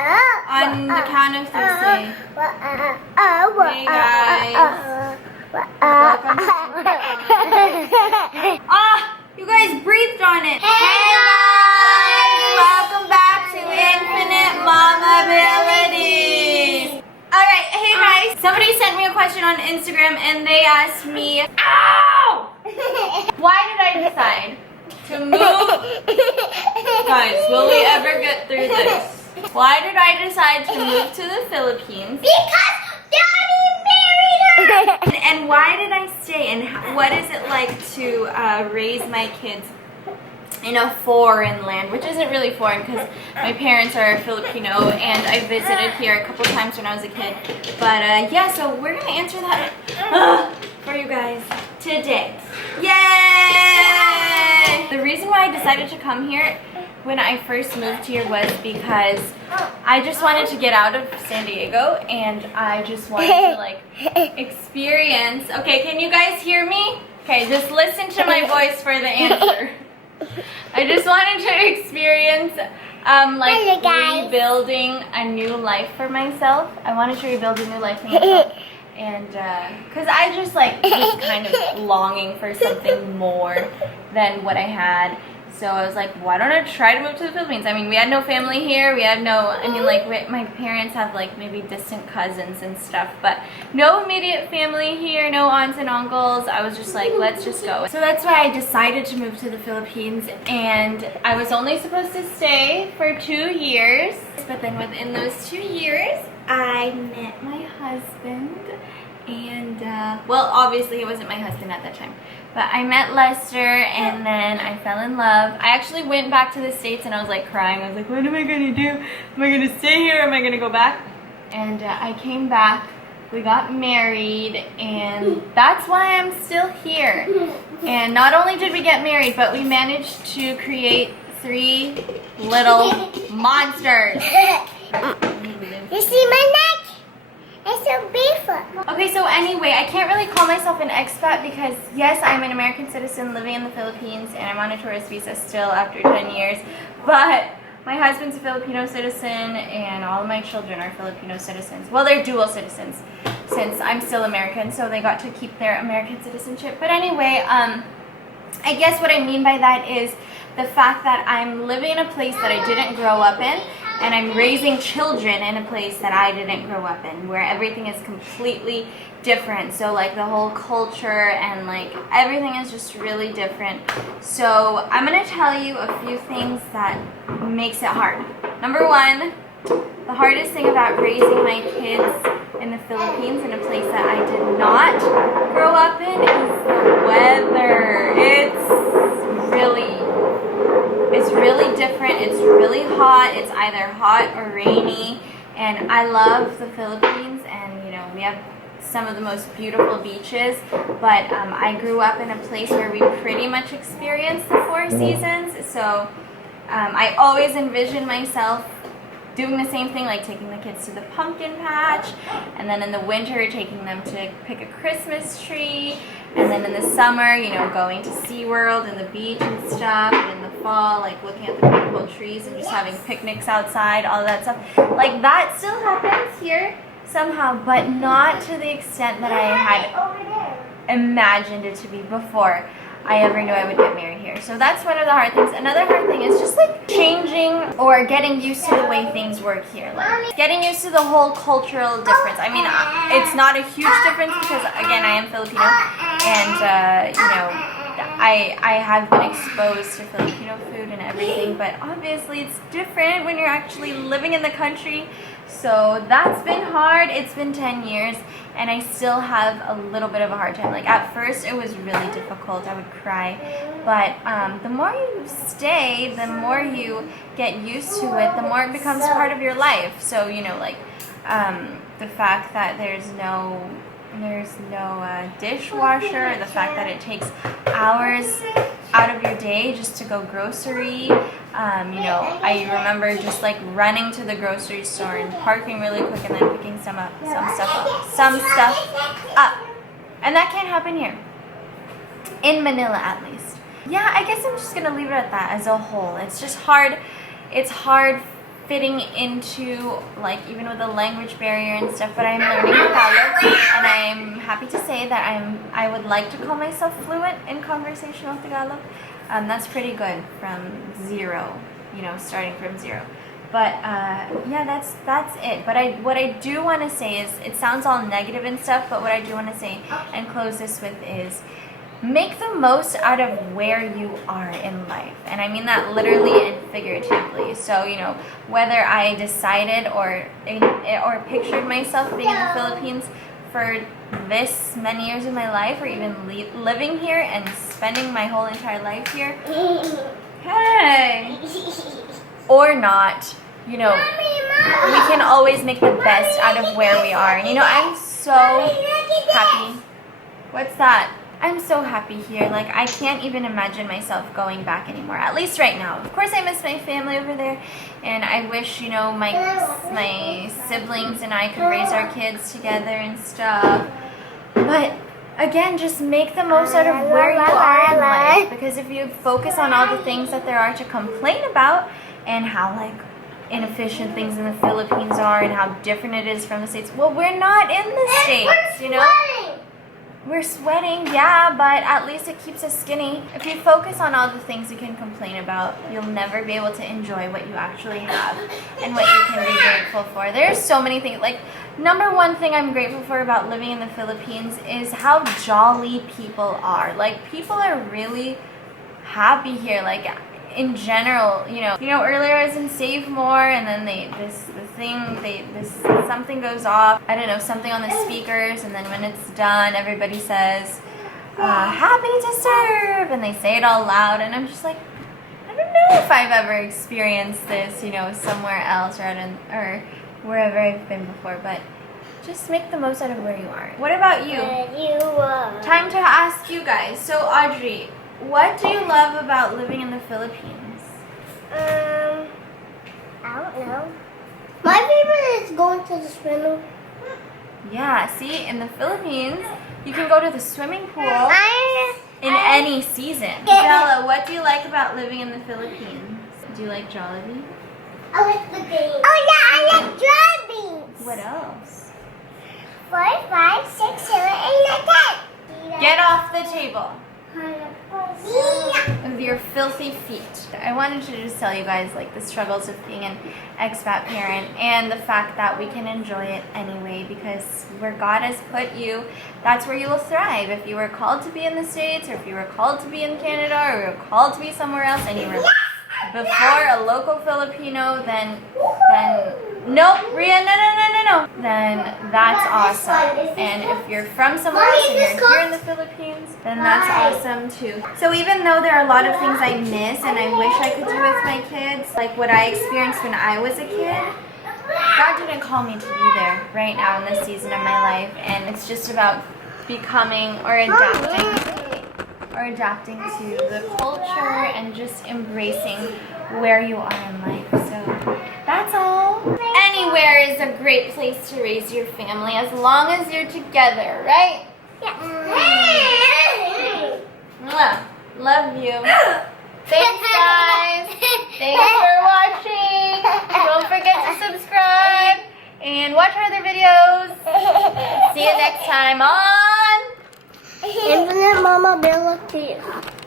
On the count of three, say, hey guys. You guys breathed on it. Hey guys! Welcome back to Infinite Mamabilities. Alright, hey guys. Somebody sent me a question on Instagram and they asked me, ow! Why did I decide to move? Guys, will we ever get through this? Why did I decide to move to the Philippines? Because Daddy married her! And why did I stay? And what is it like to raise my kids in a foreign land? Which isn't really foreign because my parents are Filipino and I visited here a couple times when I was a kid. But yeah, so we're going to answer that for you guys today. Yay! The reason why I decided to come here when I first moved here was because I just wanted to get out of San Diego and I just wanted to like experience. Okay, can you guys hear me? Okay, just listen to my voice for the answer. I just wanted to experience like rebuilding a new life for myself. I wanted to rebuild a new life for myself. And because I just like was kind of longing for something more than what I had. So I was like, why don't I try to move to the Philippines? I mean, we had no family here. We had no, I mean, like, my parents have, like, maybe distant cousins and stuff. But no immediate family here, no aunts and uncles. I was just like, let's just go. So that's why I decided to move to the Philippines. And I was only supposed to stay for 2 years. But then within those 2 years, I met my husband. And, well, obviously he wasn't my husband at that time. But I met Lester and then I fell in love. I actually went back to the States and I was like crying. I was like, what am I going to do? Am I going to stay here or am I going to go back? And I came back. We got married and that's why I'm still here. And not only did we get married, but we managed to create 3 little monsters. You see my neck? It's so beautiful. Okay, so anyway, I can't really call myself an expat because, yes, I'm an American citizen living in the Philippines and I'm on a tourist visa still after 10 years. But my husband's a Filipino citizen and all of my children are Filipino citizens. Well, they're dual citizens since I'm still American, so they got to keep their American citizenship. But anyway, I guess what I mean by that is the fact that I'm living in a place that I didn't grow up in. And I'm raising children in a place that I didn't grow up in, where everything is completely different. So like the whole culture and like everything is just really different. So I'm gonna tell you a few things that makes it hard. Number 1, the hardest thing about raising my kids in the Philippines in a place that I did not grow up in is the weather. It's really different. It's really hot. It's either hot or rainy. And I love the Philippines and, you know, we have some of the most beautiful beaches. But I grew up in a place where we pretty much experienced the 4 seasons. So I always envision myself doing the same thing, like taking the kids to the pumpkin patch, and then in the winter taking them to pick a Christmas tree, and then in the summer, you know, going to SeaWorld and the beach and stuff, and in the fall, like looking at the beautiful trees and just having picnics outside, all of that stuff. Like that still happens here somehow, but not to the extent that I had imagined it to be before I ever knew I would get married here. So that's one of the hard things. Another hard thing is just like changing or getting used to the way things work here. Like getting used to the whole cultural difference. I mean, it's not a huge difference because again, I am Filipino and you know, I have been exposed to Filipino food and everything, but obviously it's different when you're actually living in the country. So that's been hard. It's been 10 years and I still have a little bit of a hard time. Like at first it was really difficult. I would cry. But the more you stay, the more you get used to it, the more it becomes part of your life. So, you know, like the fact that there's no dishwasher, the fact that it takes hours out of your day just to go grocery. You know, I remember just like running to the grocery store and parking really quick and then picking some stuff up. And that can't happen here. In Manila at least. Yeah, I guess I'm just gonna leave it at that as a whole. It's just hard. It's hard fitting into, like, even with the language barrier and stuff, but I'm learning Tagalog, and I'm happy to say that I would like to call myself fluent in conversational Tagalog. That's pretty good from zero, you know, starting from zero. But yeah, that's it. But what I do want to say is, it sounds all negative and stuff, but what I do want to say and close this with is, make the most out of where you are in life. And I mean that literally and figuratively. So, you know, whether I decided or pictured myself being in the Philippines for this many years of my life, or even living here and spending my whole entire life here, hey, or not, you know, we can always make the best out of where we are. And you know, I'm so happy. What's that? I'm so happy here. Like, I can't even imagine myself going back anymore, at least right now. Of course, I miss my family over there, and I wish, you know, my siblings and I could raise our kids together and stuff. But again, just make the most out of where you are in life, because if you focus on all the things that there are to complain about, and how, like, inefficient things in the Philippines are, and how different it is from the States, well, we're not in the States, you know? We're sweating, yeah, but at least it keeps us skinny. If you focus on all the things you can complain about, you'll never be able to enjoy what you actually have and what you can be grateful for. There's so many things. Like, number one thing I'm grateful for about living in the Philippines is how jolly people are. Like, people are really happy here. Like, in general, you know, earlier I was in Save More, and then something goes off, I don't know, something on the speakers, and then when it's done, everybody says, happy to serve, and they say it all loud, and I'm just like, I don't know if I've ever experienced this, you know, somewhere else, or wherever I've been before, but just make the most out of where you are. What about you? Time to ask you guys. So, Audrey, what do you love about living in the Philippines? I don't know. My favorite is going to the swimming. Yeah, see, in the Philippines, you can go to the swimming pool in any season. Bella, what do you like about living in the Philippines? Do you like Jollibee? I like the beans. Oh yeah, I like Jollibees. What else? 4, 5, 6, 7, 8, 9, 10. Get off the table with your filthy feet. I wanted to just tell you guys, like, the struggles of being an expat parent, and the fact that we can enjoy it anyway, because where God has put you, that's where you will thrive. If you were called to be in the States, or if you were called to be in Canada, or you were called to be somewhere else, and you were before a local Filipino, then nope, Ria, no. Then that's awesome. And if you're from somewhere else and you're here in the Philippines, then that's awesome too. So even though there are a lot of things I miss and I wish I could do with my kids, like what I experienced when I was a kid, God didn't call me to be there right now in this season of my life. And it's just about becoming or adapting to the culture and just embracing where you are in life. So that's all. Anywhere is a great place to raise your family as long as you're together, right? Yeah. Mwah. Love you. Thanks, guys. Thanks for watching. Don't forget to subscribe and watch our other videos. See you next time on Infinite Mamabilities.